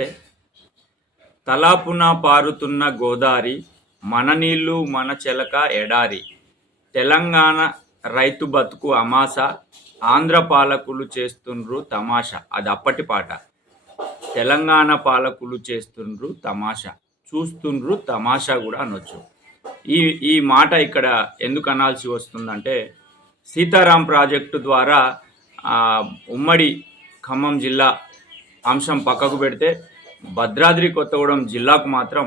నమస్తే. తలాపున పారుతున్న గోదారి, మన నీళ్లు మన చెలక ఎడారి, తెలంగాణ రైతు బతుకు అమాస, ఆంధ్ర పాలకులు చేస్తుండ్రు తమాషా. అది అప్పటి పాట. తెలంగాణ పాలకులు చేస్తుండ్రు తమాషా, చూస్తుండ్రు తమాషా కూడా అనొచ్చు. ఈ మాట ఇక్కడ ఎందుకు అనాల్సి వస్తుందంటే, సీతారాం ప్రాజెక్టు ద్వారా ఉమ్మడి ఖమ్మం జిల్లా అంశం పక్కకు పెడితే భద్రాద్రి కొత్తగూడెం జిల్లాకు మాత్రం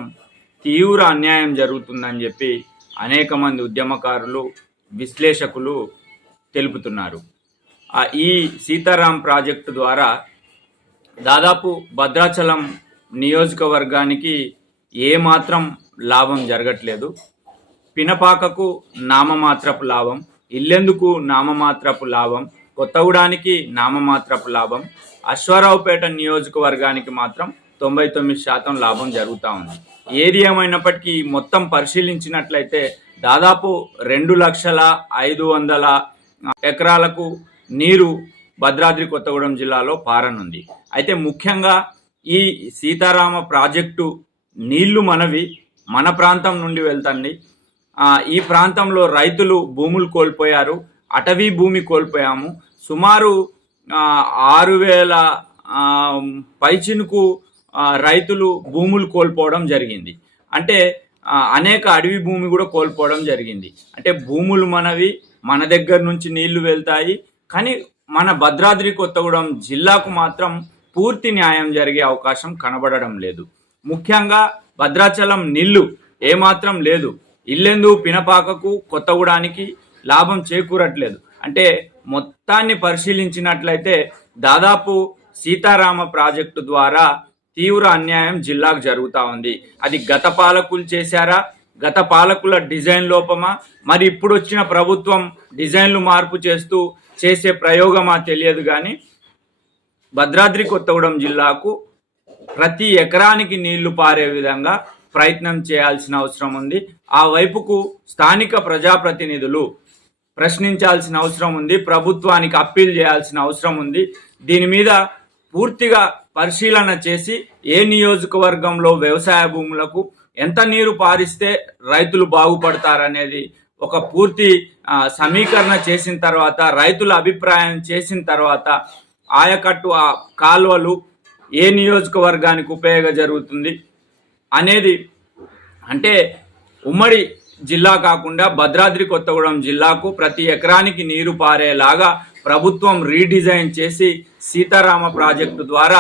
తీవ్ర అన్యాయం జరుగుతుందని చెప్పి అనేక మంది ఉద్యమకారులు, విశ్లేషకులు తెలుపుతున్నారు. ఈ సీతారాం ప్రాజెక్టు ద్వారా దాదాపు భద్రాచలం నియోజకవర్గానికి ఏమాత్రం లాభం జరగట్లేదు. పినపాకకు నామమాత్రపు లాభం, ఇల్లెందుకు నామమాత్రపు లాభం, కొత్తగూడానికి నామమాత్రపు లాభం, అశ్వారావుపేట నియోజకవర్గానికి మాత్రం 99% లాభం జరుగుతూ ఉంది. ఏది ఏమైనప్పటికీ మొత్తం పరిశీలించినట్లయితే దాదాపు 2,05,000 ఎకరాలకు నీరు భద్రాద్రి కొత్తగూడెం జిల్లాలో పారనుంది. అయితే ముఖ్యంగా ఈ సీతారామ ప్రాజెక్టు నీళ్లు మన ప్రాంతం నుండి వెళ్తుంది. ఈ ప్రాంతంలో రైతులు భూములు కోల్పోయారు, అటవీ భూమి కోల్పోయాము. సుమారు 6,000 పైచినుకు రైతులు భూములు కోల్పోవడం జరిగింది. అంటే అనేక అడవి భూమి కూడా కోల్పోవడం జరిగింది. అంటే భూములు మన దగ్గర నుంచి నీళ్లు వెళ్తాయి, కానీ మన భద్రాద్రి కొత్తగూడెం జిల్లాకు మాత్రం పూర్తి న్యాయం జరిగే అవకాశం కనబడడం లేదు. ముఖ్యంగా భద్రాచలం నీళ్లు ఏమాత్రం లేదు. ఇల్లెందు, పినపాకకు, కొత్తగూడానికి లాభం చేకూరట్లేదు. అంటే మొత్తాన్ని పరిశీలించినట్లయితే దాదాపు సీతారామ ప్రాజెక్టు ద్వారా తీవ్ర అన్యాయం జిల్లాకు జరుగుతూ ఉంది. అది గత పాలకులు చేశారా, గత పాలకుల డిజైన్ లోపమా, మరి ఇప్పుడు వచ్చిన ప్రభుత్వం డిజైన్లు మార్పు చేస్తూ చేసే ప్రయోగమా తెలియదు. కానీ భద్రాద్రి కొత్తగూడెం జిల్లాకు ప్రతి ఎకరానికి నీళ్లు పారే విధంగా ప్రయత్నం చేయాల్సిన అవసరం ఉంది. ఆ వైపుకు స్థానిక ప్రజాప్రతినిధులు ప్రశ్నించాల్సిన అవసరం ఉంది, ప్రభుత్వానికి అప్పీల్ చేయాల్సిన అవసరం ఉంది. దీని మీద పూర్తిగా పరిశీలన చేసి ఏ నియోజకవర్గంలో వ్యవసాయ భూములకు ఎంత నీరు పారిస్తే రైతులు బాగుపడతారనేది ఒక పూర్తి సమీకరణ చేసిన తర్వాత, రైతుల అభిప్రాయం చేసిన తర్వాత ఆయకట్టు కాలువలు ఏ నియోజకవర్గానికి ఉపయోగం జరుగుతుంది అనేది, అంటే ఉమ్మడి జిల్లా కాకుండా భద్రాద్రి కొత్తగూడెం జిల్లాకు ప్రతి ఎకరానికి నీరు పారేలాగా ప్రభుత్వం రీడిజైన్ చేసి సీతారామ ప్రాజెక్టు ద్వారా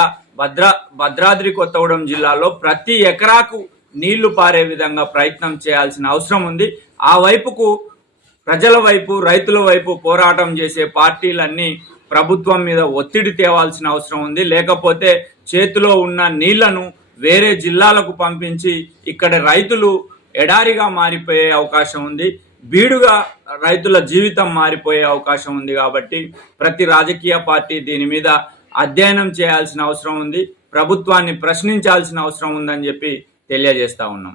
భద్రాద్రి కొత్తగూడెం జిల్లాలో ప్రతి ఎకరాకు నీళ్లు పారే విధంగా ప్రయత్నం చేయాల్సిన అవసరం ఉంది. ఆ వైపుకు ప్రజల వైపు, రైతుల వైపు పోరాటం చేసే పార్టీలన్నీ ప్రభుత్వం మీద ఒత్తిడి తేవాల్సిన అవసరం ఉంది. లేకపోతే చేతిలో ఉన్న నీళ్లను వేరే జిల్లాలకు పంపించి ఇక్కడ రైతులు ఎడారిగా మారిపోయే అవకాశం ఉంది, బీడుగా రైతుల జీవితం మారిపోయే అవకాశం ఉంది. కాబట్టి ప్రతి రాజకీయ పార్టీ దీని మీద అధ్యయనం చేయాల్సిన అవసరం ఉంది, ప్రభుత్వాన్ని ప్రశ్నించాల్సిన అవసరం ఉందని చెప్పి తెలియజేస్తా ఉన్నాం.